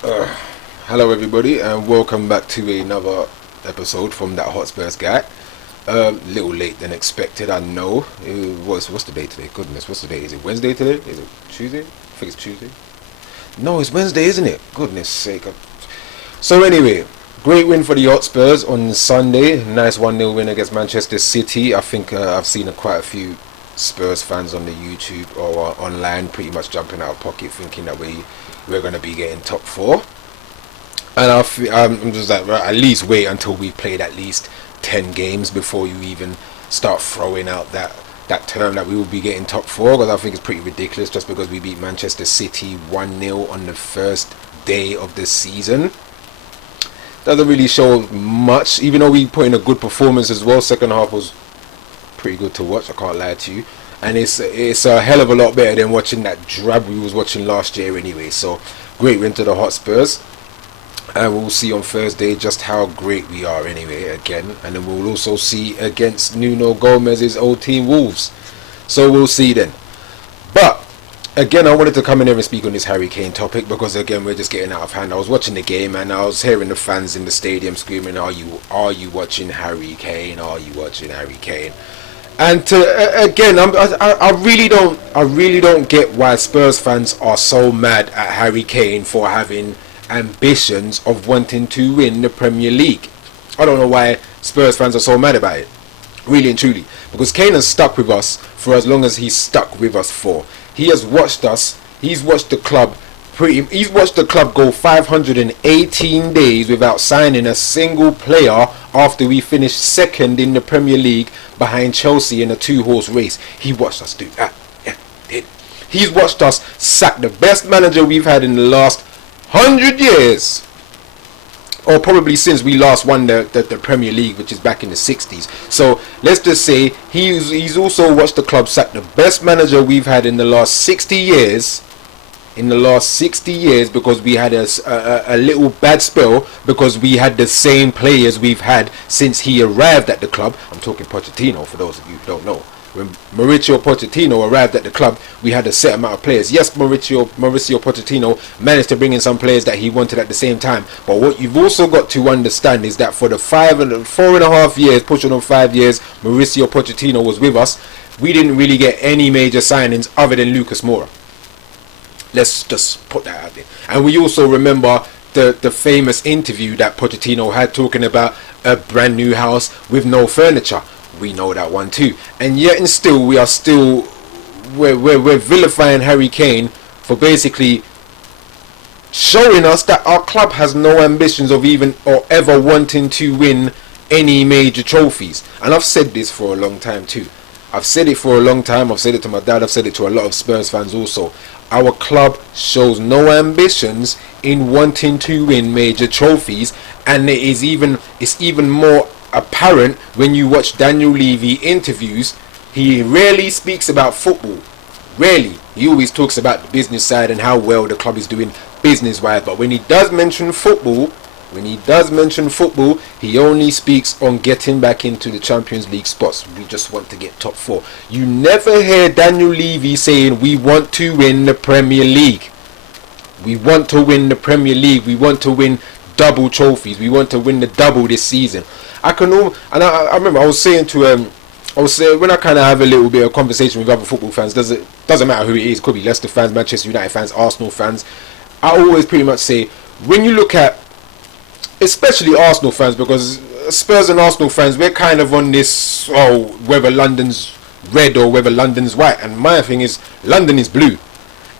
Hello everybody and welcome back to another episode from that Hot Spurs guy. Little late than expected, I know. What's the date today? Goodness, what's the date? Is it Wednesday today? Is it Tuesday? I think it's Tuesday. No, it's Wednesday, isn't it? Goodness sake. So anyway, great win for the Hot Spurs on Sunday. Nice 1-0 win against Manchester City. I think I've seen quite a few Spurs fans on the YouTube or online pretty much jumping out of pocket thinking that we're going to be getting top four. And I'm just like, right, at least wait until we've played at least 10 games before you even start throwing out that term that we will be getting top four, because I think it's pretty ridiculous just because we beat Manchester City 1-0 on the first day of the season. Doesn't really show much, even though we put in a good performance as well. Second half was pretty good to watch, I can't lie to you. And it's a hell of a lot better than watching that drab we was watching last year anyway. So great win to the Hot Spurs. And we'll see on Thursday just how great we are anyway again. And then we'll also see against Nuno Gomez's old team Wolves. So we'll see then. But again, I wanted to come in here and speak on this Harry Kane topic because again we're just getting out of hand. I was watching the game and I was hearing the fans in the stadium screaming, Are you watching Harry Kane? Are you watching Harry Kane? And again, I really don't get why Spurs fans are so mad at Harry Kane for having ambitions of wanting to win the Premier League. I don't know why Spurs fans are so mad about it, really and truly, because Kane has stuck with us for as long as he's stuck with us for. He has watched us. He's watched the club go 518 days without signing a single player after we finished second in the Premier League behind Chelsea in a 2-horse race. He watched us do that. Yeah, did. He's watched us sack the best manager we've had in the last 100 years, or probably since we last won the Premier League, which is back in the 60s. So let's just say he's also watched the club sack the best manager we've had in the last 60 years. Because we had a little bad spell because we had the same players we've had since he arrived at the club. I'm talking Pochettino, for those of you who don't know. When Mauricio Pochettino arrived at the club, we had a set amount of players. Yes, Mauricio Pochettino managed to bring in some players that he wanted at the same time. But what you've also got to understand is that for the 4.5 years, pushing on 5 years, Mauricio Pochettino was with us, we didn't really get any major signings other than Lucas Moura. Let's just put that out there. And we also remember the famous interview that Pochettino had talking about a brand new house with no furniture. We know that one too. And yet and still we're vilifying Harry Kane for basically showing us that our club has no ambitions of even or ever wanting to win any major trophies. And I've said this for a long time too. I've said it for a long time. I've said it to my dad. I've said it to a lot of Spurs fans also. Our club shows no ambitions in wanting to win major trophies, and it's even more apparent when you watch Daniel Levy interviews. He rarely speaks about football. Rarely. He always talks about the business side and how well the club is doing business-wise. But when he does mention football, he only speaks on getting back into the Champions League spots. We just want to get top four. You never hear Daniel Levy saying we want to win the Premier League. We want to win the Premier League. We want to win double trophies. We want to win the double this season. I remember I was saying when I kind of have a little bit of conversation with other football fans, doesn't matter who it is. It could be Leicester fans, Manchester United fans, Arsenal fans. I always pretty much say, when you look at especially Arsenal fans, because Spurs and Arsenal fans, we're kind of on this, whether London's red or whether London's white. And my thing is, London is blue.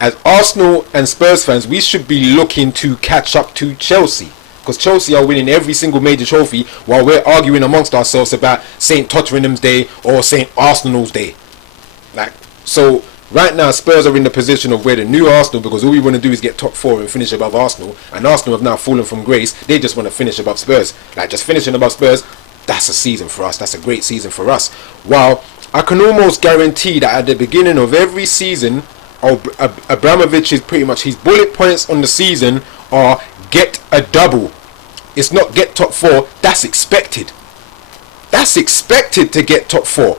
As Arsenal and Spurs fans, we should be looking to catch up to Chelsea, because Chelsea are winning every single major trophy while we're arguing amongst ourselves about St. Tottenham's Day or St. Arsenal's Day. So right now, Spurs are in the position of where the new Arsenal, because all we want to do is get top four and finish above Arsenal. And Arsenal have now fallen from grace. They just want to finish above Spurs. Just finishing above Spurs, that's a season for us. That's a great season for us. While I can almost guarantee that at the beginning of every season, Abramovich is pretty much, his bullet points on the season are get a double. It's not get top four. That's expected. That's expected to get top four.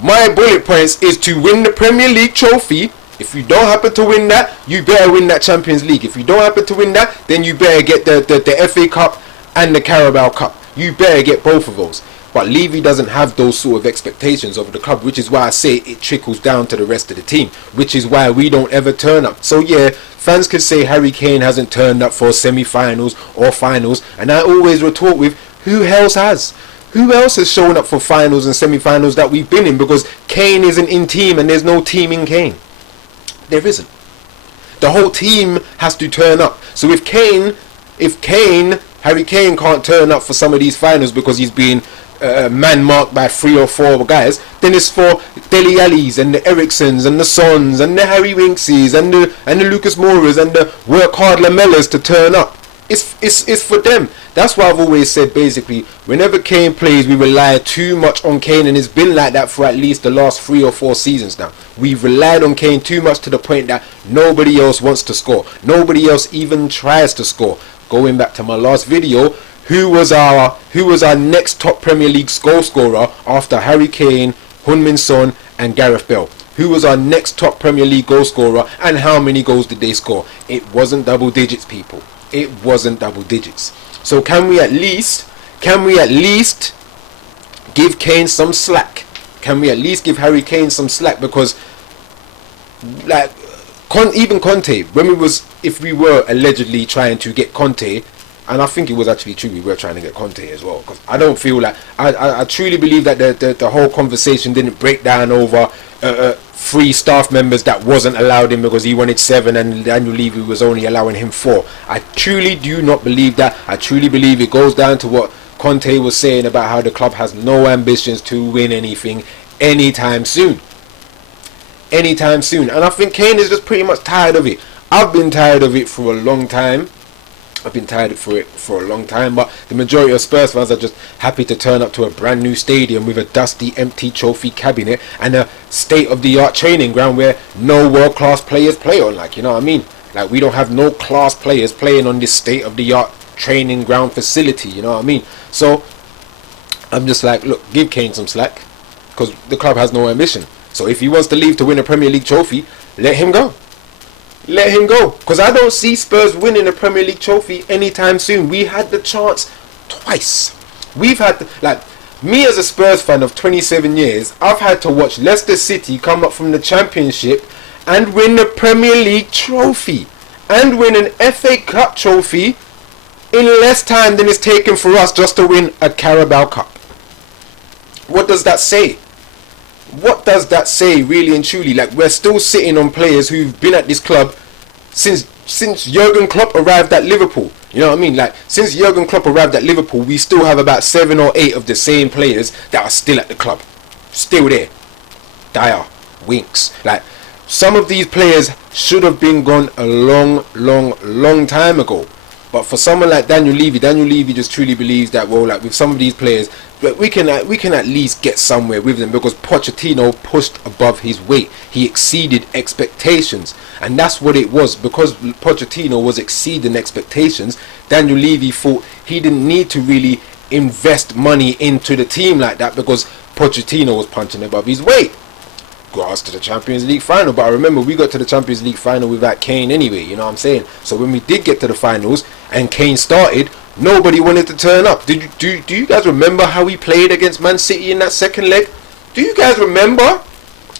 My bullet points is to win the Premier League trophy If you don't happen to win that, you better win that Champions League. If you don't happen to win that, then you better get the FA Cup and the Carabao Cup. You better get both of those. But Levy doesn't have those sort of expectations of the club, which is why I say it trickles down to the rest of the team, which is why we don't ever turn up. So yeah, fans could say Harry Kane hasn't turned up for semi-finals or finals, and I always retort with, who else has? Who else has shown up for finals and semi-finals that we've been in? Because Kane isn't in team and there's no team in Kane. There isn't. The whole team has to turn up. So if Harry Kane can't turn up for some of these finals because he's been man-marked by 3 or 4 guys, then it's for Dele Allis and the Ericssons and the Sons and the Harry Winkses and the Lucas Mouras and the work-hard Lamellas to turn up. It's for them. That's why I've always said, basically, whenever Kane plays, we rely too much on Kane, and it's been like that for at least the last 3 or 4 seasons now. We've relied on Kane too much to the point that nobody else wants to score. Nobody else even tries to score. Going back to my last video, who was our next top Premier League goal scorer after Harry Kane, Heung-min Son and Gareth Bale? Who was our next top Premier League goal scorer, and how many goals did they score? It wasn't double digits, people. It wasn't double digits. So can we at least give Kane some slack? Can we at least give Harry Kane some slack? Because like even Conte, if we were allegedly trying to get Conte, and I think it was actually true, we were trying to get Conte as well, because I don't feel like I truly believe that the whole conversation didn't break down over 3 staff members that wasn't allowed in because he wanted 7 and Daniel Levy was only allowing him 4. I truly do not believe that. I truly believe it goes down to what Conte was saying about how the club has no ambitions to win anything anytime soon. Anytime soon. And I think Kane is just pretty much tired of it. I've been tired of it for a long time. But the majority of Spurs fans are just happy to turn up to a brand new stadium with a dusty, empty trophy cabinet and a state-of-the-art training ground where no world-class players play on. Like, you know what I mean? Like, we don't have no class players playing on this state-of-the-art training ground facility. You know what I mean? So I'm just like, look, give Kane some slack, because the club has no ambition. So if he wants to leave to win a Premier League trophy, let him go. Let him go, because I don't see Spurs winning a Premier League trophy anytime soon. We had the chance twice. We've had me as a Spurs fan of 27 years, I've had to watch Leicester City come up from the Championship and win the Premier League trophy and win an FA Cup trophy in less time than it's taken for us just to win a Carabao Cup. What does that say? What does that say, really and truly? Like, we're still sitting on players who've been at this club since Jurgen Klopp arrived at Liverpool. You know what I mean? Like, since Jurgen Klopp arrived at Liverpool, we still have about 7 or 8 of the same players that are still at the club. Still there. Dyer, Winks. Like, some of these players should have been gone a long time ago. But for someone like Daniel Levy just truly believes that, well, like with some of these players, we can at least get somewhere with them, because Pochettino pushed above his weight. He exceeded expectations, and that's what it was. Because Pochettino was exceeding expectations, Daniel Levy thought he didn't need to really invest money into the team like that, because Pochettino was punching above his weight. Got us to the Champions League final, but I remember we got to the Champions League final without Kane anyway, you know what I'm saying? So when we did get to the finals and Kane started, nobody wanted to turn up. Do you guys remember how we played against Man City in that second leg? Do you guys remember?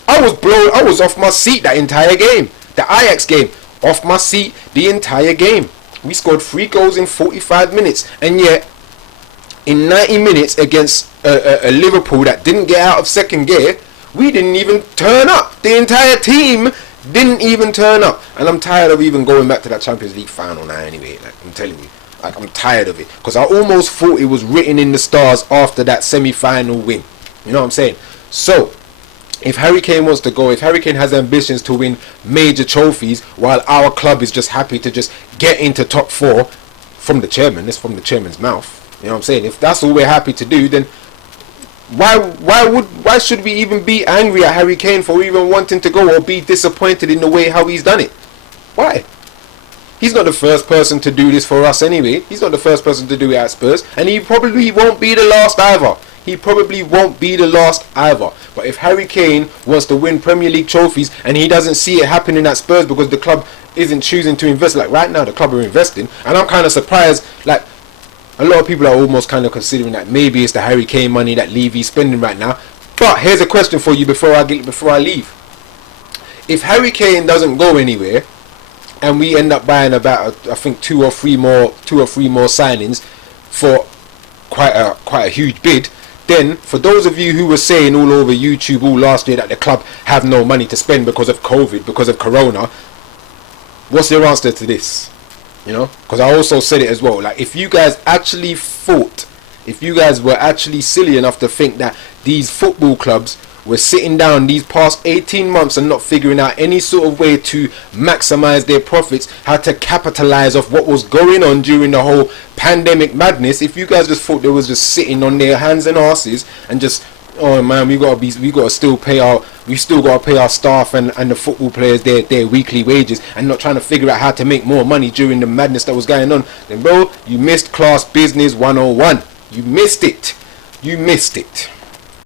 I was off my seat that entire game. The Ajax game, off my seat the entire game. We scored 3 goals in 45 minutes, and yet in 90 minutes against a Liverpool that didn't get out of second gear, we didn't even turn up. The entire team didn't even turn up. And I'm tired of even going back to that Champions League final now anyway. Like, I'm telling you. Like, I'm tired of it. Because I almost thought it was written in the stars after that semi-final win. You know what I'm saying? So, if Harry Kane wants to go, if Harry Kane has ambitions to win major trophies, while our club is just happy to just get into top 4 from the chairman, that's from the chairman's mouth. You know what I'm saying? If that's all we're happy to do, then why should we even be angry at Harry Kane for even wanting to go, or be disappointed in the way how he's done it? Why? He's not the first person to do this for us anyway. He's not the first person to do it at Spurs, and he probably won't be the last either. he probably won't be the last either. But if Harry Kane wants to win Premier League trophies and he doesn't see it happening at Spurs because the club isn't choosing to invest, like right now the club are investing, and I'm kind of surprised, like a lot of people are almost kind of considering that maybe it's the Harry Kane money that Levy's spending right now. But here's a question for you before I leave. If Harry Kane doesn't go anywhere and we end up buying about I think two or three more signings for quite a huge bid, then for those of you who were saying all over YouTube all last year that the club have no money to spend because of COVID, because of Corona, what's your answer to this? You know, because I also said it as well, like if you guys actually thought, if you guys were actually silly enough to think that these football clubs were sitting down these past 18 months and not figuring out any sort of way to maximize their profits, how to capitalize off what was going on during the whole pandemic madness, if you guys just thought they was just sitting on their hands and asses and just, oh man, we still gotta pay our staff and the football players their weekly wages and not trying to figure out how to make more money during the madness that was going on, then bro, you missed class business 101. You missed it.